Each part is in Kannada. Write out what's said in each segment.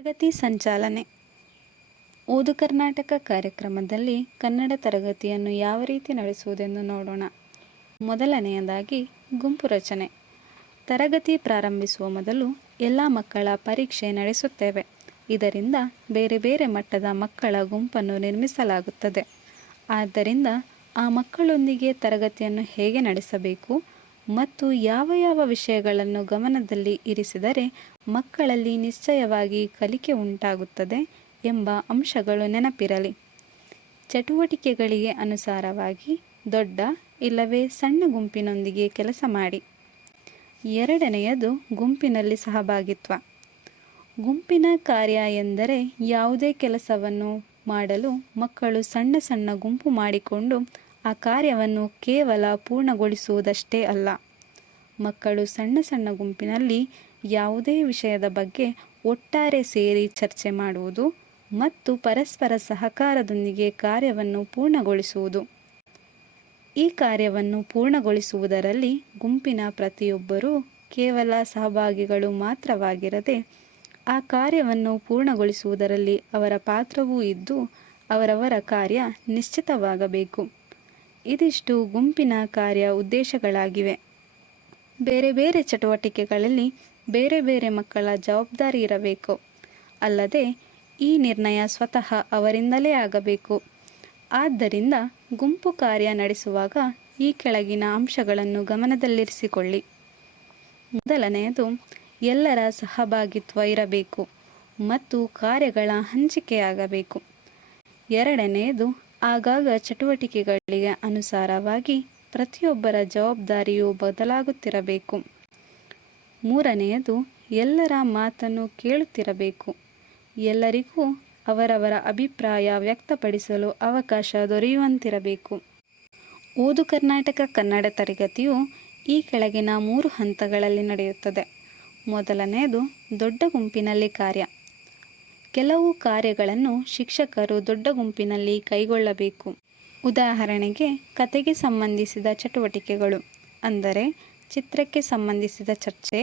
ತರಗತಿ ಸಂಚಾಲನೆ. ಓದು ಕರ್ನಾಟಕ ಕಾರ್ಯಕ್ರಮದಲ್ಲಿ ಕನ್ನಡ ತರಗತಿಯನ್ನು ಯಾವ ರೀತಿ ನಡೆಸುವುದೆಂದು ನೋಡೋಣ. ಮೊದಲನೆಯದಾಗಿ ಗುಂಪು ರಚನೆ. ತರಗತಿ ಪ್ರಾರಂಭಿಸುವ ಮೊದಲು ಎಲ್ಲ ಮಕ್ಕಳ ಪರೀಕ್ಷೆ ನಡೆಸುತ್ತೇವೆ. ಇದರಿಂದ ಬೇರೆ ಬೇರೆ ಮಟ್ಟದ ಮಕ್ಕಳ ಗುಂಪನ್ನು ನಿರ್ಮಿಸಲಾಗುತ್ತದೆ. ಆದ್ದರಿಂದ ಆ ಮಕ್ಕಳೊಂದಿಗೆ ತರಗತಿಯನ್ನು ಹೇಗೆ ನಡೆಸಬೇಕು ಮತ್ತು ಯಾವ ಯಾವ ವಿಷಯಗಳನ್ನು ಗಮನದಲ್ಲಿ ಇರಿಸಿದರೆ ಮಕ್ಕಳಲ್ಲಿ ನಿಶ್ಚಯವಾಗಿ ಕಲಿಕೆ ಉಂಟಾಗುತ್ತದೆ ಎಂಬ ಅಂಶಗಳು ನೆನಪಿರಲಿ. ಚಟುವಟಿಕೆಗಳಿಗೆ ಅನುಸಾರವಾಗಿ ದೊಡ್ಡ ಇಲ್ಲವೇ ಸಣ್ಣ ಗುಂಪಿನೊಂದಿಗೆ ಕೆಲಸ ಮಾಡಿ. ಎರಡನೆಯದು ಗುಂಪಿನಲ್ಲಿ ಸಹಭಾಗಿತ್ವ. ಗುಂಪಿನ ಕಾರ್ಯ ಎಂದರೆ ಯಾವುದೇ ಕೆಲಸವನ್ನು ಮಾಡಲು ಮಕ್ಕಳು ಸಣ್ಣ ಸಣ್ಣ ಗುಂಪು ಮಾಡಿಕೊಂಡು ಆ ಕಾರ್ಯವನ್ನು ಕೇವಲ ಪೂರ್ಣಗೊಳಿಸುವುದಷ್ಟೇ ಅಲ್ಲ. ಮಕ್ಕಳು ಸಣ್ಣ ಸಣ್ಣ ಗುಂಪಿನಲ್ಲಿ ಯಾವುದೇ ವಿಷಯದ ಬಗ್ಗೆ ಒಟ್ಟಾರೆ ಸೇರಿ ಚರ್ಚೆ ಮಾಡುವುದು ಮತ್ತು ಪರಸ್ಪರ ಸಹಕಾರದೊಂದಿಗೆ ಕಾರ್ಯವನ್ನು ಪೂರ್ಣಗೊಳಿಸುವುದು. ಈ ಕಾರ್ಯವನ್ನು ಪೂರ್ಣಗೊಳಿಸುವುದರಲ್ಲಿ ಗುಂಪಿನ ಪ್ರತಿಯೊಬ್ಬರೂ ಕೇವಲ ಸಹಭಾಗಿಗಳು ಮಾತ್ರವಾಗಿರದೆ ಆ ಕಾರ್ಯವನ್ನು ಪೂರ್ಣಗೊಳಿಸುವುದರಲ್ಲಿ ಅವರ ಪಾತ್ರವೂ ಇದ್ದು ಅವರವರ ಕಾರ್ಯ ನಿಶ್ಚಿತವಾಗಬೇಕು. ಇದಿಷ್ಟು ಗುಂಪಿನ ಕಾರ್ಯ ಉದ್ದೇಶಗಳಾಗಿವೆ. ಬೇರೆ ಬೇರೆ ಚಟುವಟಿಕೆಗಳಲ್ಲಿ ಬೇರೆ ಬೇರೆ ಮಕ್ಕಳ ಜವಾಬ್ದಾರಿ ಇರಬೇಕು. ಅಲ್ಲದೆ ಈ ನಿರ್ಣಯ ಸ್ವತಃ ಅವರಿಂದಲೇ ಆಗಬೇಕು. ಆದ್ದರಿಂದ ಗುಂಪು ಕಾರ್ಯ ನಡೆಸುವಾಗ ಈ ಕೆಳಗಿನ ಅಂಶಗಳನ್ನು ಗಮನದಲ್ಲಿರಿಸಿಕೊಳ್ಳಿ. ಮೊದಲನೆಯದು, ಎಲ್ಲರ ಸಹಭಾಗಿತ್ವ ಇರಬೇಕು ಮತ್ತು ಕಾರ್ಯಗಳ ಹಂಚಿಕೆಯಾಗಬೇಕು. ಎರಡನೆಯದು, ಆಗಾಗ ಚಟುವಟಿಕೆಗಳಿಗೆ ಅನುಸಾರವಾಗಿ ಪ್ರತಿಯೊಬ್ಬರ ಜವಾಬ್ದಾರಿಯು ಬದಲಾಗುತ್ತಿರಬೇಕು. ಮೂರನೆಯದು, ಎಲ್ಲರ ಮಾತನ್ನು ಕೇಳುತ್ತಿರಬೇಕು. ಎಲ್ಲರಿಗೂ ಅವರವರ ಅಭಿಪ್ರಾಯ ವ್ಯಕ್ತಪಡಿಸಲು ಅವಕಾಶ ದೊರೆಯುವಂತಿರಬೇಕು. ಓದು ಕರ್ನಾಟಕ ಕನ್ನಡ ತರಗತಿಯು ಈ ಕೆಳಗಿನ 3 ಹಂತಗಳಲ್ಲಿ ನಡೆಯುತ್ತದೆ. ಮೊದಲನೆಯದು, ದೊಡ್ಡ ಗುಂಪಿನಲ್ಲಿ ಕಾರ್ಯ. ಕೆಲವು ಕಾರ್ಯಗಳನ್ನು ಶಿಕ್ಷಕರು ದೊಡ್ಡ ಗುಂಪಿನಲ್ಲಿ ಕೈಗೊಳ್ಳಬೇಕು. ಉದಾಹರಣೆಗೆ, ಕತೆಗೆ ಸಂಬಂಧಿಸಿದ ಚಟುವಟಿಕೆಗಳು ಅಂದರೆ ಚಿತ್ರಕ್ಕೆ ಸಂಬಂಧಿಸಿದ ಚರ್ಚೆ,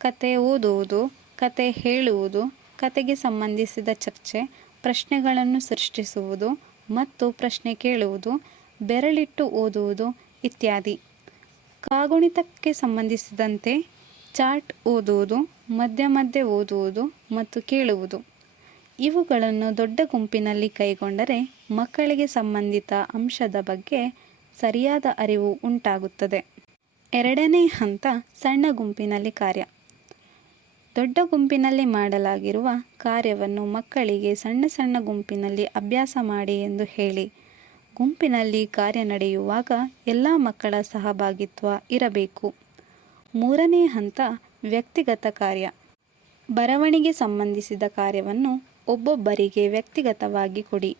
ಕತೆ ಓದುವುದು, ಕತೆ ಹೇಳುವುದು, ಕತೆಗೆ ಸಂಬಂಧಿಸಿದ ಚರ್ಚೆ, ಪ್ರಶ್ನೆಗಳನ್ನು ಸೃಷ್ಟಿಸುವುದು ಮತ್ತು ಪ್ರಶ್ನೆ ಕೇಳುವುದು, ಬೆರಳಿಟ್ಟು ಓದುವುದು ಇತ್ಯಾದಿ. ಕಾಗುಣಿತಕ್ಕೆ ಸಂಬಂಧಿಸಿದಂತೆ ಚಾರ್ಟ್ ಓದುವುದು, ಮಧ್ಯೆ ಮಧ್ಯೆ ಓದುವುದು ಮತ್ತು ಕೇಳುವುದು. ಇವುಗಳನ್ನು ದೊಡ್ಡ ಗುಂಪಿನಲ್ಲಿ ಕೈಗೊಂಡರೆ ಮಕ್ಕಳಿಗೆ ಸಂಬಂಧಿತ ಅಂಶದ ಬಗ್ಗೆ ಸರಿಯಾದ ಅರಿವು ಉಂಟಾಗುತ್ತದೆ. ಎರಡನೇ ಹಂತ, ಸಣ್ಣ ಗುಂಪಿನಲ್ಲಿ ಕಾರ್ಯ. ದೊಡ್ಡ ಗುಂಪಿನಲ್ಲಿ ಮಾಡಲಾಗಿರುವ ಕಾರ್ಯವನ್ನು ಮಕ್ಕಳಿಗೆ ಸಣ್ಣ ಸಣ್ಣ ಗುಂಪಿನಲ್ಲಿ ಅಭ್ಯಾಸ ಮಾಡಿ ಎಂದು ಹೇಳಿ. ಗುಂಪಿನಲ್ಲಿ ಕಾರ್ಯ ನಡೆಯುವಾಗ ಎಲ್ಲ ಮಕ್ಕಳ ಸಹಭಾಗಿತ್ವ ಇರಬೇಕು. ಮೂರನೇ ಹಂತ, ವ್ಯಕ್ತಿಗತ ಕಾರ್ಯ. ಬರವಣಿಗೆ ಸಂಬಂಧಿಸಿದ ಕಾರ್ಯವನ್ನು ಒಬ್ಬೊಬ್ಬರಿಗೆ ವ್ಯಕ್ತಿಗತವಾಗಿ ಕೊಡಿ.